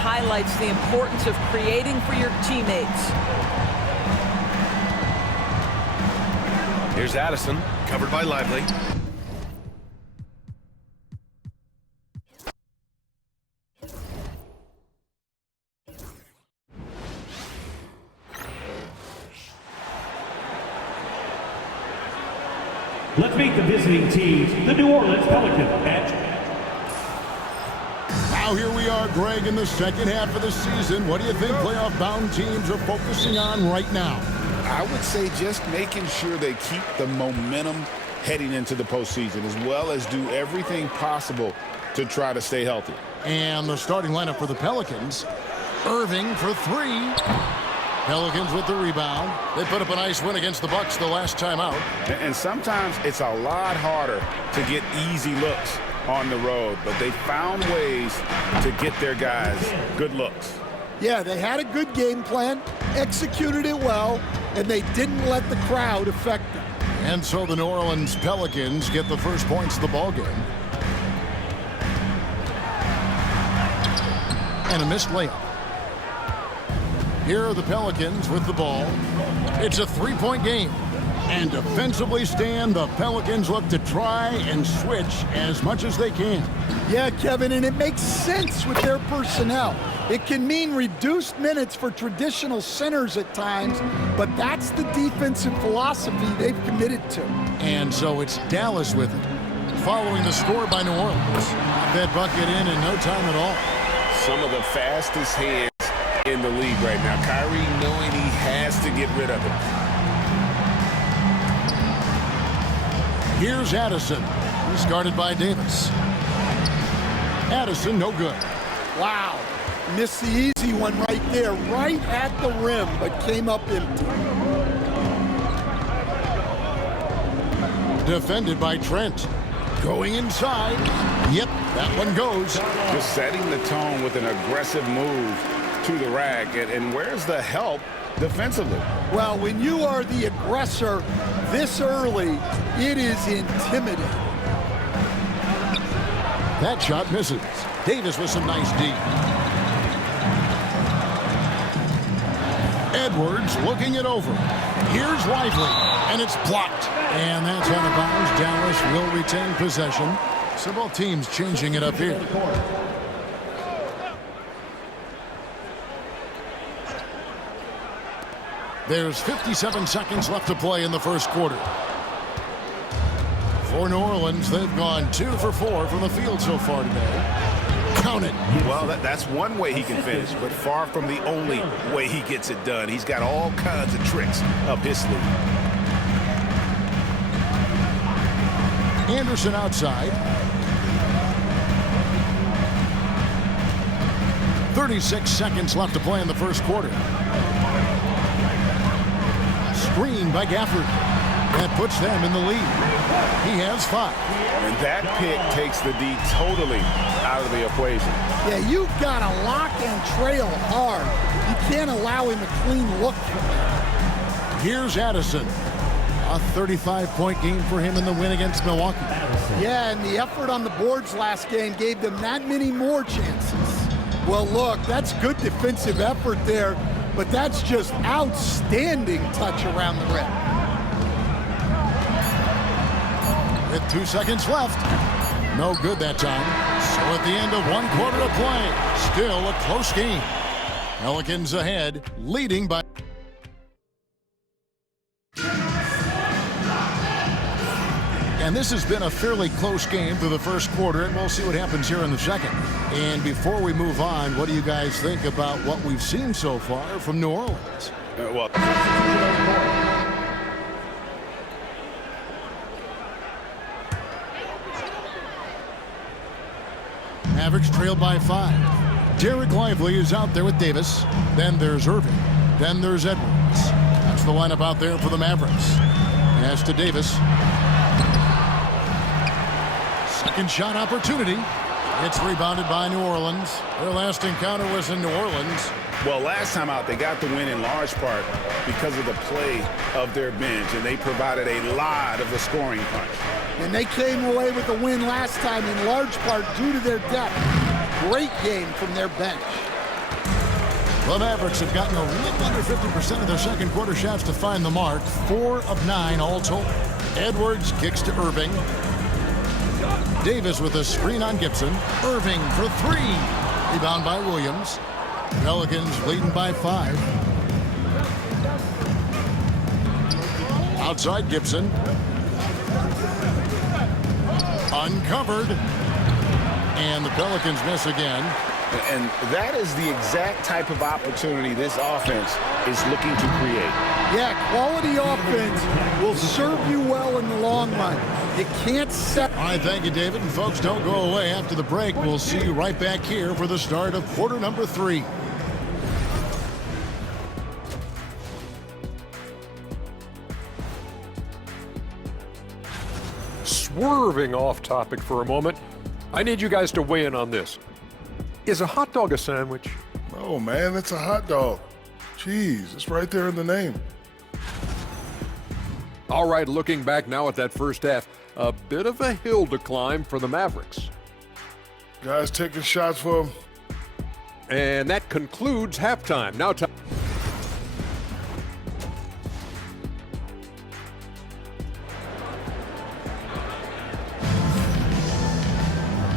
highlights the importance of creating for your teammates. Here's Addison, covered by Lively. Let's meet the visiting team, the New Orleans Pelicans. Now here we are, Greg, in the second half of the season. What do you think playoff-bound teams are focusing on right now? I would say just making sure they keep the momentum heading into the postseason, as well as do everything possible to try to stay healthy. And the starting lineup for the Pelicans, Irving for three. Pelicans with the rebound. They put up a nice win against the Bucks the last time out. And sometimes it's a lot harder to get easy looks on the road, but they found ways to get their guys good looks. Yeah, they had a good game plan, executed it well, and they didn't let the crowd affect them. And so the New Orleans Pelicans get the first points of the ballgame. And a missed layup. Here are the Pelicans with the ball. It's a three-point game. And defensively, Stan, the Pelicans look to try and switch as much as they can. Yeah, Kevin, and it makes sense with their personnel. It can mean reduced minutes for traditional centers at times, but that's the defensive philosophy they've committed to. And so it's Dallas with it, following the score by New Orleans. That bucket in no time at all. Some of the fastest hands in the league right now. Kyrie knowing he has to get rid of it. Here's Addison. He's guarded by Davis. Addison, no good. Wow. Missed the easy one right there, right at the rim, but came up empty. Defended by Trent. Going inside. Yep, that one goes. Just setting the tone with an aggressive move to the rack. And where's the help defensively? Well, when you are the aggressor this early, it is intimidating. That shot misses. Davis with some nice D. Edwards looking it over. Here's Lively, and it's blocked. And that's out of bounds. Dallas will retain possession. So both teams changing it up here. There's 57 seconds left to play in the first quarter. For New Orleans, they've gone 2 for 4 from the field so far today. Count it. Well, that's one way he can finish, but far from the only way he gets it done. He's got all kinds of tricks up his sleeve. Anderson outside. 36 seconds left to play in the first quarter. Screen by Gafford. That puts them in the lead. He has 5. And that pick takes the D totally out of the equation. Yeah, you've got to lock and trail hard. You can't allow him a clean look from there. Here's Addison. A 35-point game for him in the win against Milwaukee. Yeah, and the effort on the boards last game gave them that many more chances. Well, look, that's good defensive effort there, but that's just outstanding touch around the rim. With 2 seconds left. No good that time. So at the end of 1 quarter of play, still a close game. Pelicans ahead, leading by... And this has been a fairly close game through the first quarter, and we'll see what happens here in the second. And before we move on, what do you guys think about what we've seen so far from New Orleans? Mavericks trailed by 5. Derek Lively is out there with Davis. Then there's Irving. Then there's Edwards. That's the lineup out there for the Mavericks. Pass to Davis. Second shot opportunity. It's rebounded by New Orleans. Their last encounter was in New Orleans. Well, last time out, they got the win in large part because of the play of their bench, and they provided a lot of the scoring punch. And they came away with the win last time in large part due to their depth. Great game from their bench. The Mavericks have gotten a little under 50% of their second quarter shots to find the mark. 4 of 9 all told. Edwards kicks to Irving. Davis with a screen on Gibson. Irving for 3. Rebound by Williams. Pelicans leading by 5. Outside Gibson. Uncovered. And the Pelicans miss again. And that is the exact type of opportunity this offense is looking to create. Yeah, quality offense will serve you well in the long run. You can't set. All right, thank you, David. And folks, don't go away. After the break, we'll see you right back here for the start of quarter number 3. Swerving off topic for a moment, I need you guys to weigh in on this. Is a hot dog a sandwich? Oh, man, it's a hot dog. Jeez, it's right there in the name. All right, looking back now at that first half, a bit of a hill to climb for the Mavericks. Guys taking shots for him. And that concludes halftime. Now time.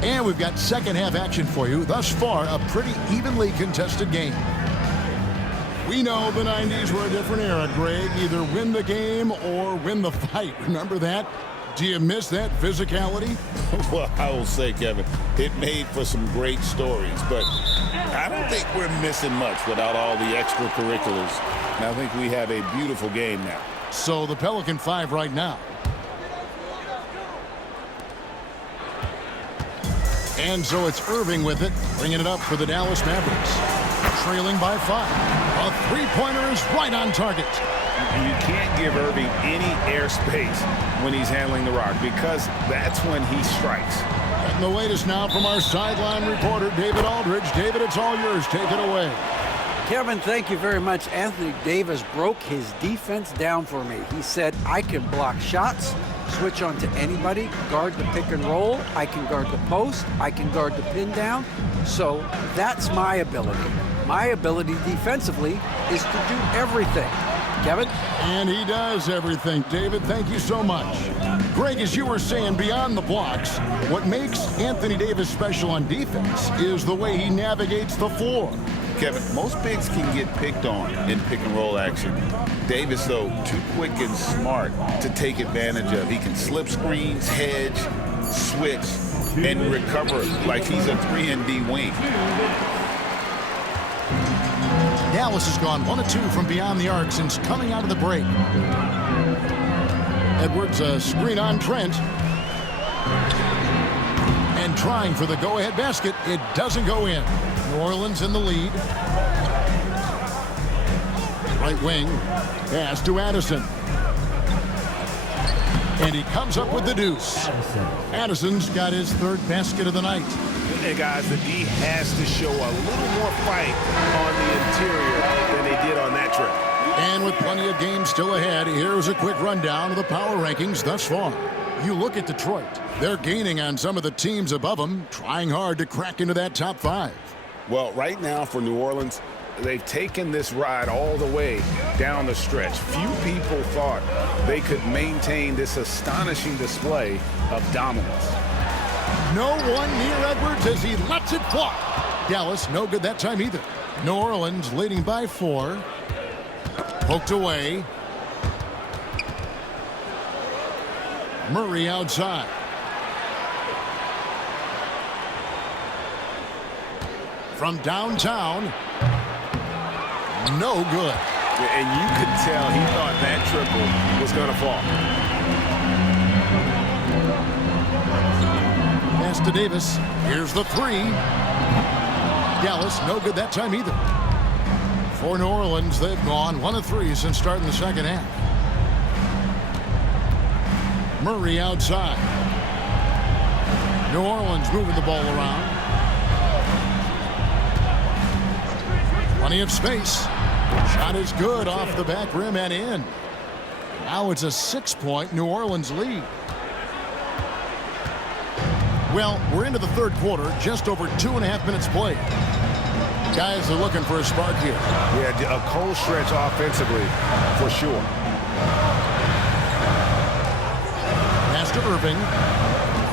And we've got second half action for you. Thus far, a pretty evenly contested game. We know the 90s were a different era, Greg. Either win the game or win the fight. Remember that? Do you miss that physicality? Well, I will say, Kevin, it made for some great stories, but I don't think we're missing much without all the extracurriculars. And I think we have a beautiful game now. So the Pelican 5 right now. And so it's Irving with it, bringing it up for the Dallas Mavericks. Trailing by 5. A three-pointer is right on target. You can't give Irving any airspace when he's handling the rock because that's when he strikes. And the latest now from our sideline reporter, David Aldridge. David, it's all yours. Take it away. Kevin, thank you very much. Anthony Davis broke his defense down for me. He said, I can block shots, switch on to anybody, guard the pick and roll, I can guard the post, I can guard the pin down. So that's my ability. My ability defensively is to do everything. Kevin? And he does everything. David, thank you so much. Greg, as you were saying, beyond the blocks, what makes Anthony Davis special on defense is the way he navigates the floor. Kevin, most bigs can get picked on in pick and roll action. Davis, though, too quick and smart to take advantage of. He can slip screens, hedge, switch, and recover like he's a 3-and-D wing. Dallas has gone 1 of 2 from beyond the arc since coming out of the break. Edwards, a screen on Trent. And trying for the go-ahead basket. It doesn't go in. New Orleans in the lead. Right wing. Pass to Addison. And he comes up with the deuce. Addison's got his third basket of the night. And guys, the D has to show a little more fight on the interior than they did on that trip. And with plenty of games still ahead, here's a quick rundown of the power rankings thus far. You look at Detroit. They're gaining on some of the teams above them, trying hard to crack into that top 5. Well, right now for New Orleans, they've taken this ride all the way down the stretch. Few people thought they could maintain this astonishing display of dominance. No one near Edwards as he lets it fly. Dallas, no good that time either. New Orleans leading by 4. Poked away. Murray outside. From downtown. No good. And you could tell he thought that triple was going to fall. Pass to Davis. Here's the 3. Dallas, no good that time either. For New Orleans, they've gone 1 of 3 since starting the second half. Murray outside. New Orleans moving the ball around. Plenty of space. Shot is good off the back rim and in. Now it's a 6-point New Orleans lead. Well, we're into the third quarter, just over 2.5 minutes played. Guys are looking for a spark here. Yeah, a cold stretch offensively, for sure. Pass to Irving.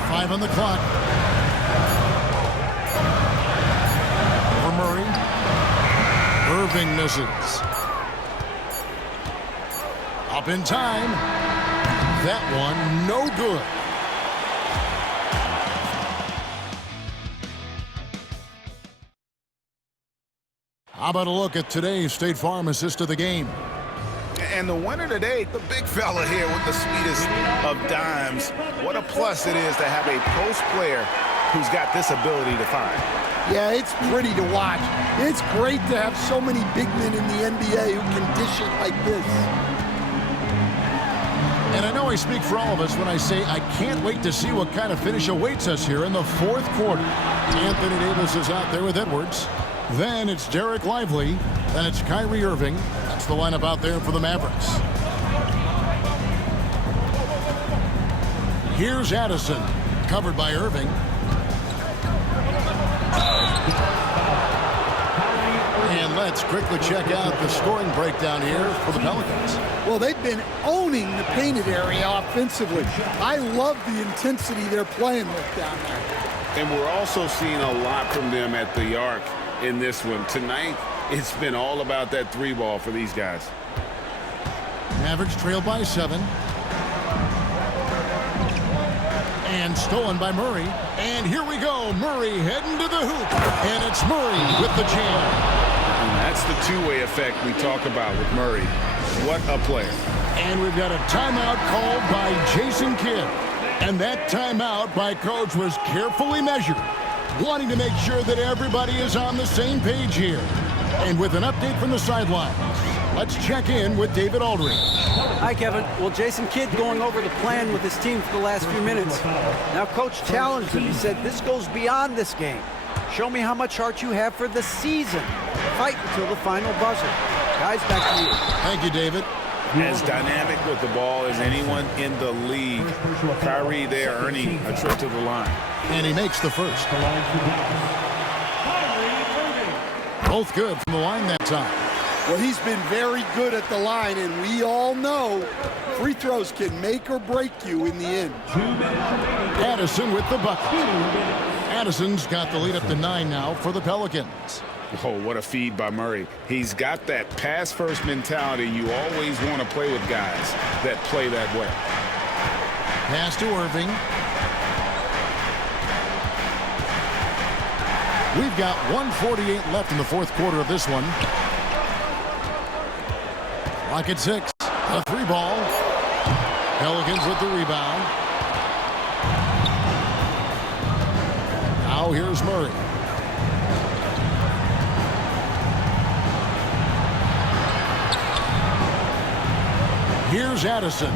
5 on the clock. For Murray. Irving misses. Up in time. That one, no good. How about a look at today's State Farm assist of the game? And the winner today, the big fella here with the sweetest of dimes. What a plus it is to have a post player who's got this ability to find. Yeah, it's pretty to watch. It's great to have so many big men in the NBA who can dish it like this. And I know I speak for all of us when I say I can't wait to see what kind of finish awaits us here in the fourth quarter. Anthony Davis is out there with Edwards. Then it's Derek Lively. Then it's Kyrie Irving. That's the lineup out there for the Mavericks. Here's Addison, covered by Irving. And let's quickly check out the scoring breakdown here for the Pelicans. Well, they've been owning the painted area offensively. I love the intensity they're playing with down there. And we're also seeing a lot from them at the arc in this one. Tonight, it's been all about that 3-ball for these guys. Mavericks trail by 7. And stolen by Murray. And here we go. Murray heading to the hoop. And it's Murray with the jam. And that's the two-way effect we talk about with Murray. What a player. And we've got a timeout called by Jason Kidd. And that timeout by Coach was carefully measured, wanting to make sure that everybody is on the same page here. And with an update from the sideline, let's check in with David Aldridge. Hi, Kevin. Well, Jason Kidd going over the plan with his team for the last few minutes. Now, Coach challenged him. He said, this goes beyond this game. Show me how much heart you have for the season. Fight until the final buzzer. Guys, back to you. Thank you, David. As dynamic with the ball as anyone in the league. Kyrie there earning a trip to the line. And he makes the first. Both good from the line that time. Well, he's been very good at the line, and we all know free throws can make or break you in the end. Addison with the bucket. Addison's got the lead up to 9 now for the Pelicans. Oh, what a feed by Murray. He's got that pass-first mentality. You always want to play with guys that play that way. Pass to Irving. We've got 1:48 left in the fourth quarter of this one. Clock at 6. A 3-ball. Pelicans with the rebound. Now here's Murray. Here's Addison.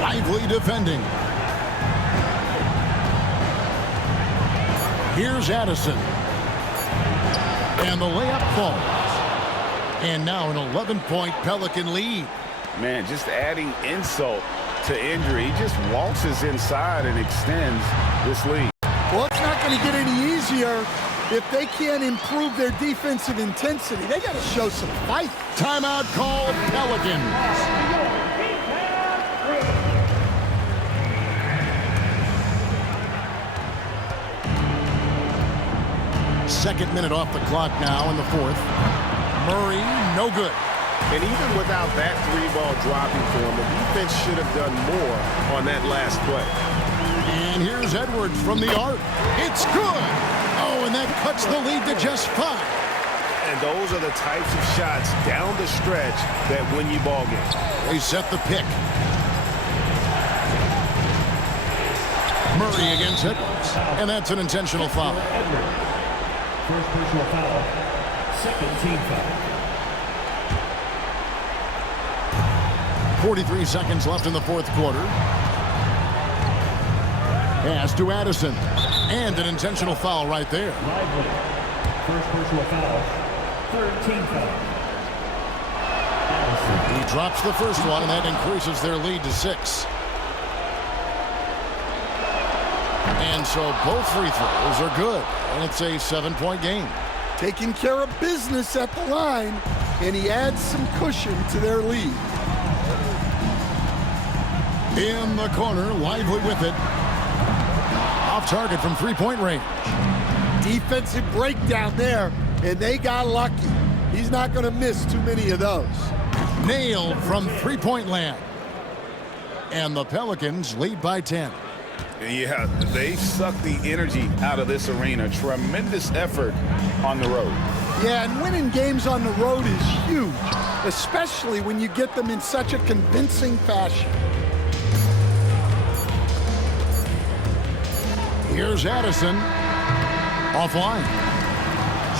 Lively defending. Here's Addison. And the layup falls. And now an 11-point Pelican lead. Man, just adding insult to injury. He just waltzes inside and extends this lead. Well, it's not going to get any easier if they can't improve their defensive intensity. They got to show some fight. Timeout called Pelicans. Second minute off the clock now in the fourth. Murray, no good. And even without that 3-ball dropping for him, the defense should have done more on that last play. And here's Edwards from the arc. It's good. Oh, and that cuts the lead to just 5. And those are the types of shots down the stretch that win you ball games. They set the pick. Murray against Edwards. And that's an intentional foul. First personal foul. Second team foul. 43 seconds left in the fourth quarter. Pass to Addison. And an intentional foul right there. Lively. First personal foul. Third team foul. He drops the first one, and that increases their lead to 6. And so both free throws are good, and it's a 7-point game. taking care of business at the line, and he adds some cushion to their lead. In the corner, Lively with it. Off target from three-point range. Defensive breakdown there, and they got lucky. He's not going to miss too many of those. Nailed from three-point land. And the Pelicans lead by 10. Yeah, they sucked the energy out of this arena. Tremendous effort on the road. Yeah, and winning games on the road is huge, especially when you get them in such a convincing fashion. Here's Addison. Offline.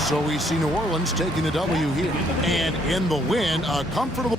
So we see New Orleans taking the W here. And in the win, a comfortable...